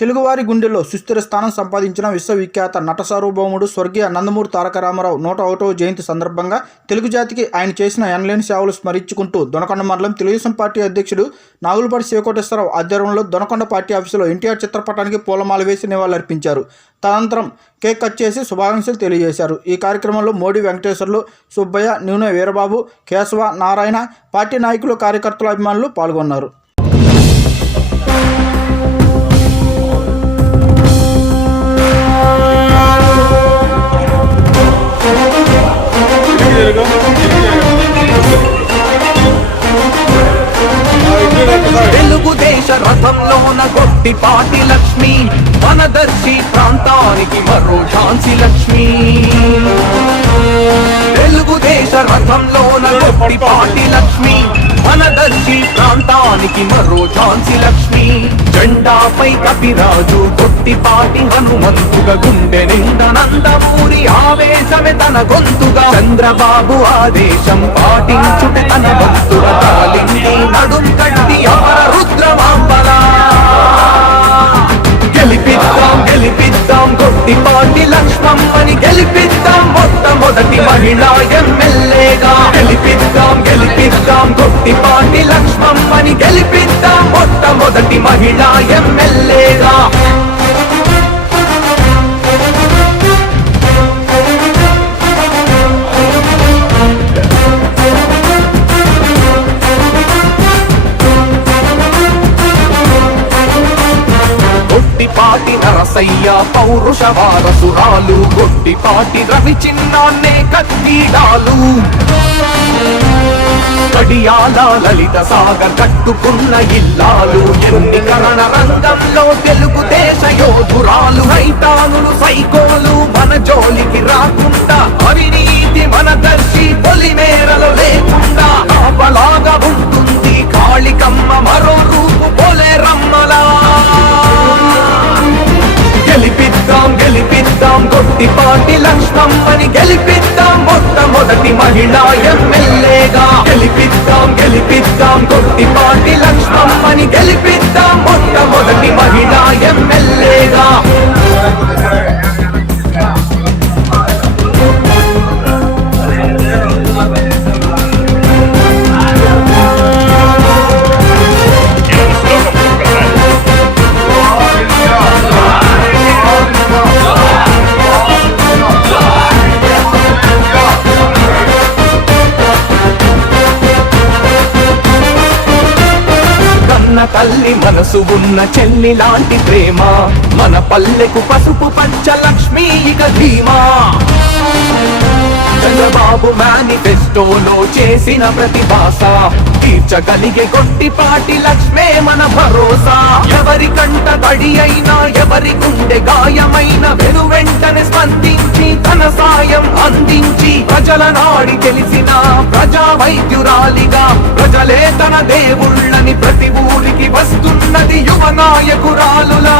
తెలుగువారి గుండెల్లో సుస్థిర స్థానం సంపాదించిన విశ్వవిఖ్యాత నట సార్వభౌముడు స్వర్గీయ నందమూరి తారక రామారావు నూట ఒకటవ జయంతి సందర్భంగా తెలుగు జాతికి ఆయన చేసిన ఎనలేని సేవలు స్మరించుకుంటూ దొనకొండ మండలం తెలుగుదేశం పార్టీ అధ్యక్షుడు నాగులపాటి శివకోటేశ్వరరావు ఆధ్వర్యంలో దొనకొండ పార్టీ ఆఫీసులో ఎన్టీఆర్ చిత్రపటానికి పూలమాల వేసి నివాళులర్పించారు. తదనంతరం కేక్ కట్ చేసి శుభాకాంక్షలు తెలియజేశారు. ఈ కార్యక్రమంలో మోడీ వెంకటేశ్వర్లు సుబ్బయ్య నూనె వీరబాబు కేశవ నారాయణ పార్టీ నాయకులు కార్యకర్తల అభిమానులు పాల్గొన్నారు. రథంలోన గొట్టిపాటి లక్ష్మి వనదర్శి ప్రాంతానికి మరో ఝాన్సీ లక్ష్మి. తెలుగుదేశ రథంలోన గొట్టిపాటి లక్ష్మి వనదర్శి ప్రాంతానికి మరో ఝాన్సీ లక్ష్మి. జెండాపై కపిరాజు గొట్టిపాటి హనుమంతుగా గుండె నిండా నందమూరి ఆవేశమే తన గొంతుగా. చంద్రబాబు ఆదేశం పాటించుట తన భక్తుల తాలింది గెలిపిద్దాం మొట్టమొదటి మహిళా ఎమ్మెల్యేగా. గెలిపిద్దాం గెలిపిద్దాం గొట్టిపాటి లక్ష్మమ్మని గెలిపిద్దాం మొట్టమొదటి మహిళా ఎమ్మెల్యేగా. గొట్టిపాటి పౌరుష వారసురాలు గొడ్డిపాటి రవి చిన్నాన్నే కత్తిడాలు. కడియాల లలిత సాగర్ కట్టుకున్న ఇల్లాలు ఎన్నికరణ రంగంలో తెలుగుదేశ యోధురాలు రైతానులు సైకోలు మన జోలికి రాకుండా అవినీతి మన దర్శి పొలిమేరలు గొట్టిపాటి లక్ష్మమ్మని గెలిపిద్దాం. మొట్టమొదటి మహిళా ఎమ్మెల్యేగా గెలిపిద్దాం గెలిపిద్దాం. కన్న తల్లి మనసు ఉన్న చెల్లి లాంటి ప్రేమ. మన పల్లెకు పసుపు పంచ లక్ష్మీ ఇక ధీమా. చంద్రబాబు మేనిఫెస్టోలో చేసిన ప్రతి భాష తీర్చగలిగే కొట్టిపాటి లక్ష్మే మన భరోసా. ఎవరి కంట తడి అయినా ఎవరి గుండె గాయమైన వెను వెంటనే స్పందించి తన సాయం అందించి ప్రజల నాడి తెలిసిన ప్రజా వైద్యురాలిగా ప్రజలే తన దేవుళ్ళని ప్రతి వస్తున్నది యువ నాయకురాలులా.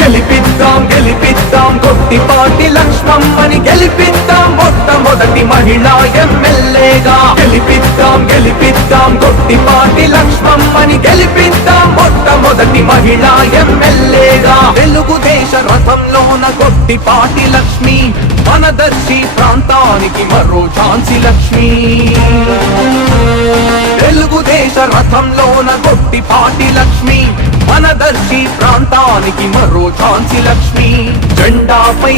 గెలిపిద్దాం గెలిపిద్దాం కొట్టిపాటి లక్ష్మమ్మని గెలిపిద్దాం మొట్టమొదటి మహిళా ఎమ్మెల్యేగా. గెలిపిద్దాం గెలిపిద్దాం కొట్టిపాటి లక్ష్మమ్మని గెలిపిద్దాం మొట్టమొదటి మహిళా ఎమ్మెల్యేగా. తెలుగుదేశ రథంలోన కొట్టిపాటి లక్ష్మి మనదర్శి ప్రాంతానికి మరో ఝాన్సీ లక్ష్మి. తెలుగుదేశ రథంలోన గొట్టిపాటి లక్ష్మి మన దర్శి ప్రాంతానికి మరో ఝాన్సీ లక్ష్మి. జెండాపై